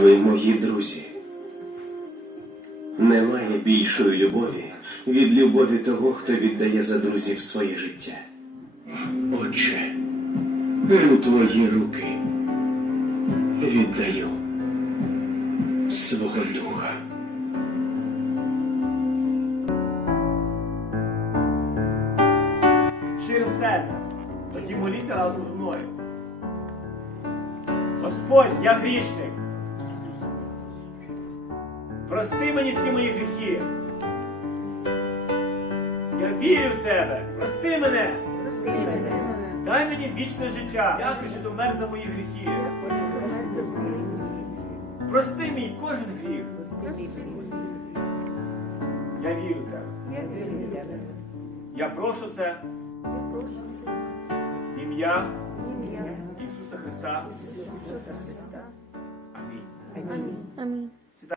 Ви мої друзі. Немає більшої любові від любові того, хто віддає за друзів своє життя. Отче, у твої руки віддаю свого духа. щирим серцем. Тоді моліться разом зі мною. Господь, я грішник. Прости мені всі мої гріхи. Я вірю в тебе. Прости мене. Дай мені вічне життя. Дякую, що ти вмер за мої гріхи. Прости мій кожен гріх. Я вірю в тебе. Я прошу це ім'я Ісуса Христа. Амінь. Амінь.